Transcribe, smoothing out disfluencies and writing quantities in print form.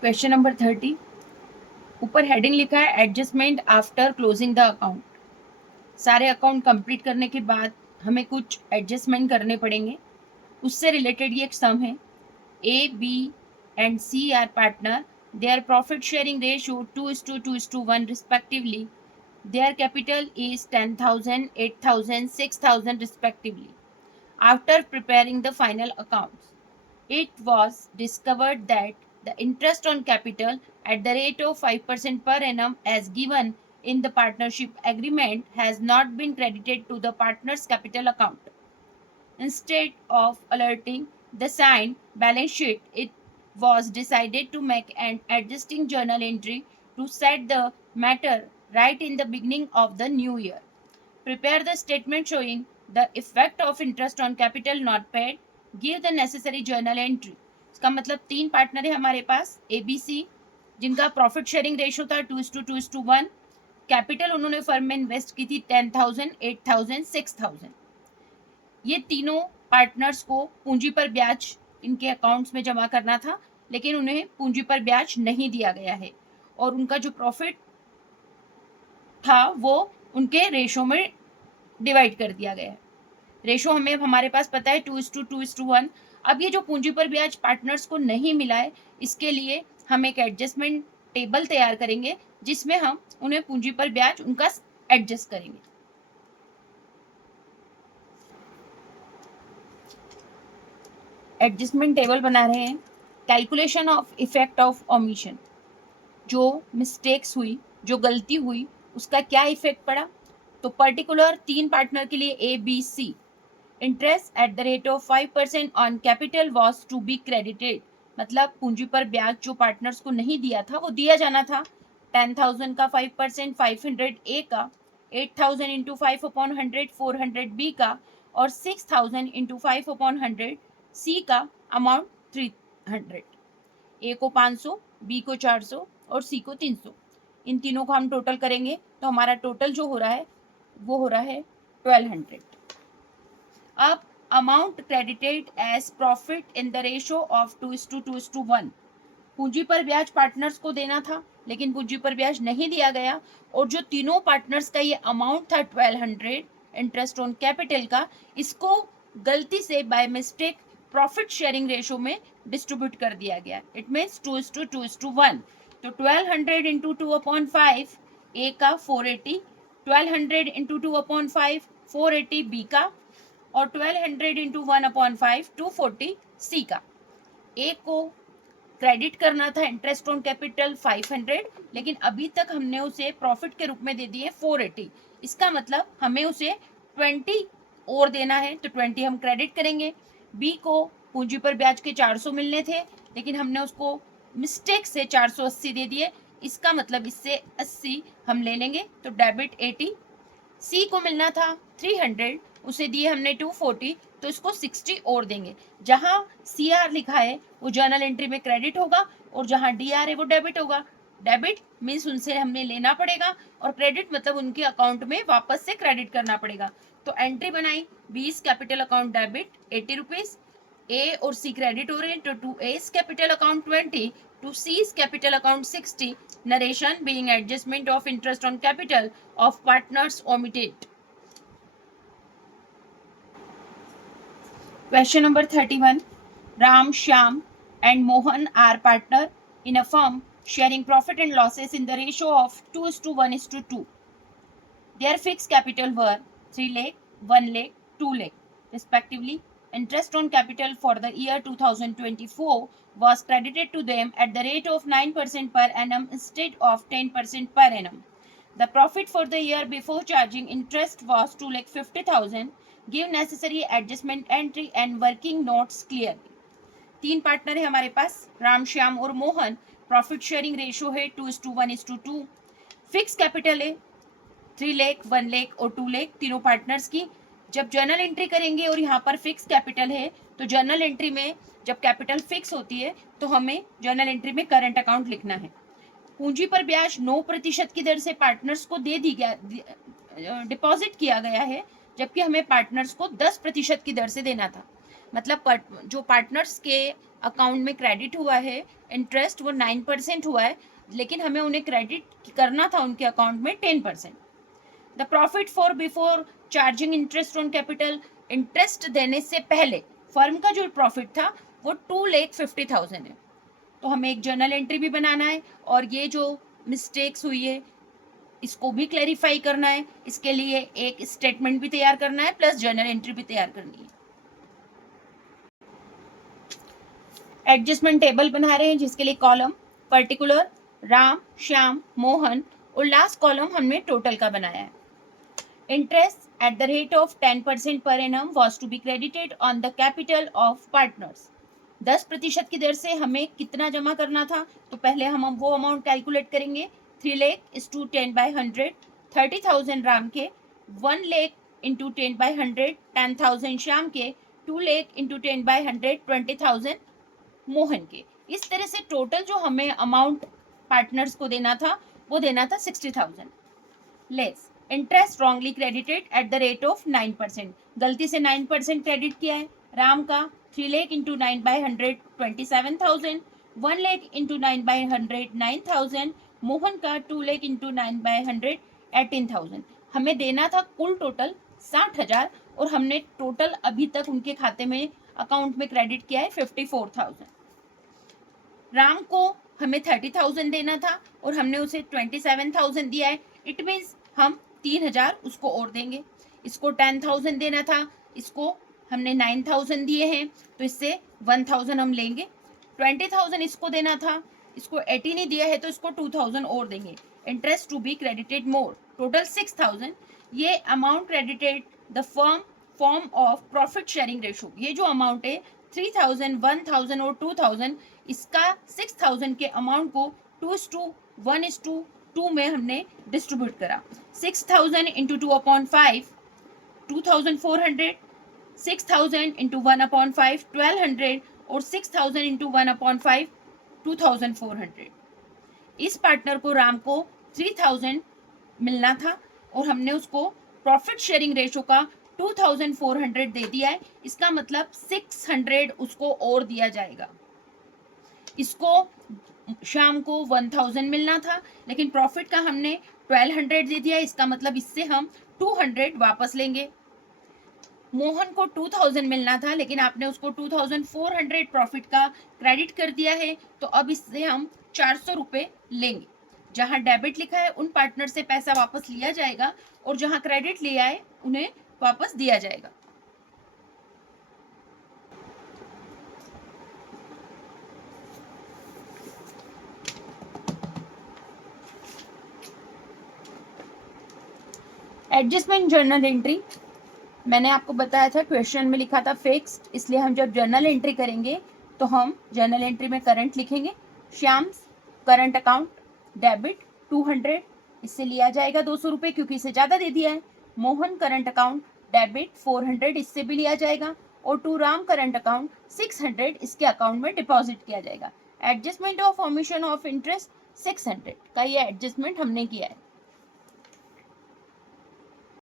Question number 30, ऊपर heading लिखा है adjustment after closing the account. सारे अकाउंट कंप्लीट करने के बाद हमें कुछ एडजस्टमेंट करने पड़ेंगे। उससे रिलेटेड ये एक सम है। A, B and C are partner, their profit sharing ratio 2:2:1 respectively. Their capital is 10,000, 8,000, 6,000 respectively. After preparing the final accounts, it was discovered that the interest on capital at the rate of 5% per annum as given in the partnership agreement has not been credited to the partner's capital account. Instead of alerting the signed balance sheet, it was decided to make an adjusting journal entry to set the matter right in the beginning of the new year. Prepare the statement showing the effect of interest on capital not paid. Give the necessary journal entry. इसका मतलब 3 partner है हमारे पास ABC, जिनका profit sharing ratio था 2:1। Capital उन्होंने firm में invest की थी 10,000, 8,000, 6,000। ये तीनों पार्टनर्स को पूंजी पर ब्याज इनके अकाउंट्स में जमा करना था, लेकिन उन्हें पूंजी पर ब्याज नहीं दिया गया है और उनका जो प्रॉफिट था वो उनके रेशो में डिवाइड कर दिया गया है। रेशो हमें हमारे पास पता है 2:2:1। अब ये जो पूंजी पर ब्याज पार्टनर्स को नहीं मिला है, इसके लिए हम एक एडजस्टमेंट टेबल तैयार करेंगे जिसमें हम उन्हें पूंजी पर ब्याज उनका एडजस्ट करेंगे। एडजस्टमेंट टेबल बना रहे हैं। Calculation of effect of omission, जो मिस्टेक्स हुई, जो गलती हुई, उसका क्या इफेक्ट पड़ा। तो पर्टिकुलर 3 पार्टनर के लिए A, B, C, interest at the rate of 5% on capital was to be credited, मतलब पूंजी पर ब्याज जो पार्टनर्स को नहीं दिया था वो दिया जाना था। 10,000 का 5%, 500 ए का, 8,000 इंटू 5/100, 400 बी का, और 6,000 इंटू 5/100 सी का अमाउंट 300। ए को 500, बी को 400 और सी को 300। इन तीनों को हम टोटल करेंगे तो हमारा टोटल जो हो रहा है वो हो रहा है 1200। अब amount credited as profit in the ratio of 2:2:1। पूंजी पर ब्याज पार्टनर्स को देना था, लेकिन पूंजी पर ब्याज नहीं दिया गया, और जो तीनों पार्टनर्स का ये अमाउंट था 1200 इंटरेस्ट ऑन कैपिटल का, इसको गलती से by mistake profit sharing ratio में डिस्ट्रीब्यूट कर दिया गया। It means 2:2:1। तो 1200 इंटू 2/5 ए का 480, 1200 इंटू 2/5 480 बी का, और 1200 इंटू 1/5 240 सी का। ए को क्रेडिट करना था इंटरेस्ट ऑन कैपिटल 500, लेकिन अभी तक हमने उसे प्रॉफिट के रूप में दे दिए 480। इसका मतलब हमें उसे 20 और देना है, तो 20 हम क्रेडिट करेंगे। बी को पूंजी पर ब्याज के 400 मिलने थे, लेकिन हमने उसको मिस्टेक से 480 दे दिए। इसका मतलब इससे 80 हम ले लेंगे, तो डेबिट 80। सी को मिलना था 300, उसे दिए हमने 240, तो इसको 60 और देंगे। जहां सी आर लिखा है वो जर्नल एंट्री में क्रेडिट होगा, और जहां डी आर है वो डेबिट होगा। डेबिट मीन्स उनसे हमें लेना पड़ेगा, और क्रेडिट मतलब उनके अकाउंट में वापस से क्रेडिट करना पड़ेगा। तो एंट्री बनाई, B is capital account debit 80 rupees. A और सी क्रेडिट हो रहे हैं, तो to A is capital account 20, to C's capital account 60, narration being adjustment of interest on capital of partners omitted. Question number 31. Ram, Shyam and Mohan are partner in a firm sharing profit and losses in the ratio of 2:1:2. Their fixed capital were 3 lakh, 1 lakh, 2 lakh respectively. Interest on capital for the year 2024 was credited to them at the rate of 9% per annum instead of 10% per annum. The profit for the year before charging interest was 2,50,000. Give necessary adjustment entry and working notes clearly. 3 partner है हमारे पास, राम, श्याम और Mohan. Profit sharing ratio है 2:1:2। Fix capital है 3 लाख, 1 लाख और 2 लाख, तीनों partners की। जब journal entry करेंगे और यहाँ पर फिक्स कैपिटल है, तो जर्नल एंट्री में जब कैपिटल फिक्स होती है तो हमें जर्नल एंट्री में करंट अकाउंट लिखना है। पूंजी पर ब्याज 9% की दर से पार्टनर्स को दे दी गया, डिपॉजिट किया गया है, जबकि हमें पार्टनर्स को 10% की दर से देना था। मतलब जो पार्टनर्स के अकाउंट में क्रेडिट हुआ है इंटरेस्ट वो 9% हुआ है, लेकिन हमें उन्हें क्रेडिट करना था उनके अकाउंट में 10%। The profit for before charging interest on capital, interest देने से पहले फर्म का जो प्रॉफिट था वो 2,50,000 है। तो हमें एक जर्नल एंट्री भी बनाना है और ये जो मिस्टेक्स हुई है इसको भी क्लैरिफाई करना है। इसके लिए एक स्टेटमेंट भी तैयार करना है प्लस जर्नल एंट्री भी तैयार करनी है। एडजस्टमेंट टेबल बना रहे हैं जिसके लिए कॉलम पर्टिकुलर, राम, श्याम, मोहन और लास्ट कॉलम हमने टोटल का बनाया है। Interest at the rate of 10% per annum was to be credited on the capital of partners. 10% की दर से हमें कितना जमा करना था, तो पहले हम वो अमाउंट कैलकुलेट करेंगे। 3 लाख इज टू 10/100, 30,000 राम के, 1 लाख इंटू 10/100 10,000 श्याम के, 2 लाख इंटू 10/100 20,000 मोहन के। इस तरह से टोटल जो हमें अमाउंट पार्टनर्स को देना था वो देना था 60,000 less interest wrongly credited eight the rate of 9%, गलती से 9% क्रेडिट किया है। राम का 3 लाख इंटू 9/100 27,000, 1 लाख इंटू 9/100 9,000, मोहन का 2 लाख इंटू 9/100 18,000। हमें देना था कुल टोटल 60,000 और हमने टोटल अभी तक उनके खाते में अकाउंट में क्रेडिट किया है 54,000। राम को हमें 30,000 देना था और हमने उसे 27,000 दिया है। इट मीन्स हम 3,000 उसको और देंगे। इसको 10,000 देना था, इसको हमने 9,000 दिए हैं तो इससे 1,000 हम लेंगे। 20,000 इसको देना था, इसको 18 ही दिया है तो इसको 2,000 और देंगे। Interest to be credited more, total 6,000। ये amount credited the form of profit sharing ratio. ये जो अमाउंट है 3,000, 1,000 और 2,000, इसका 6,000 के अमाउंट को 2:1:2 में हमने डिस्ट्रीब्यूट करा। 6,000 इंटू 2/5 2,400, 6,000 इंटू 1/5 1,200 और 6,000 इंटू 1/5 2,400। इस पार्टनर को राम को 3,000 मिलना था और हमने उसको प्रॉफिट शेयरिंग रेशो का 2,400 दे दिया है। इसका मतलब 600 उसको और दिया जाएगा। इसको शाम को 1,000 मिलना था लेकिन प्रॉफिट का हमने 1,200 दे दिया। इसका मतलब इससे हम 200 वापस लेंगे। मोहन को 2,000 मिलना था लेकिन आपने उसको 2,400 प्रॉफिट का क्रेडिट कर दिया है तो अब इससे हम 400 रुपये लेंगे। जहां डेबिट लिखा है उन पार्टनर से पैसा वापस लिया जाएगा और जहां क्रेडिट लिया है उन्हें वापस दिया जाएगा। एडजस्टमेंट जर्नल एंट्री, मैंने आपको बताया था क्वेश्चन में लिखा था फिक्स्ड, इसलिए हम जब जर्नल एंट्री करेंगे तो हम जर्नल एंट्री में करंट लिखेंगे। श्याम्स करंट अकाउंट डेबिट 200, इससे लिया जाएगा 200 रुपये क्योंकि इसे ज़्यादा दे दिया है। मोहन करंट अकाउंट डेबिट 400, इससे भी लिया जाएगा। और टू राम करंट अकाउंट 600, इसके अकाउंट में डिपॉजिट किया जाएगा। Adjustment of omission of interest 600 का ये एडजस्टमेंट हमने किया है।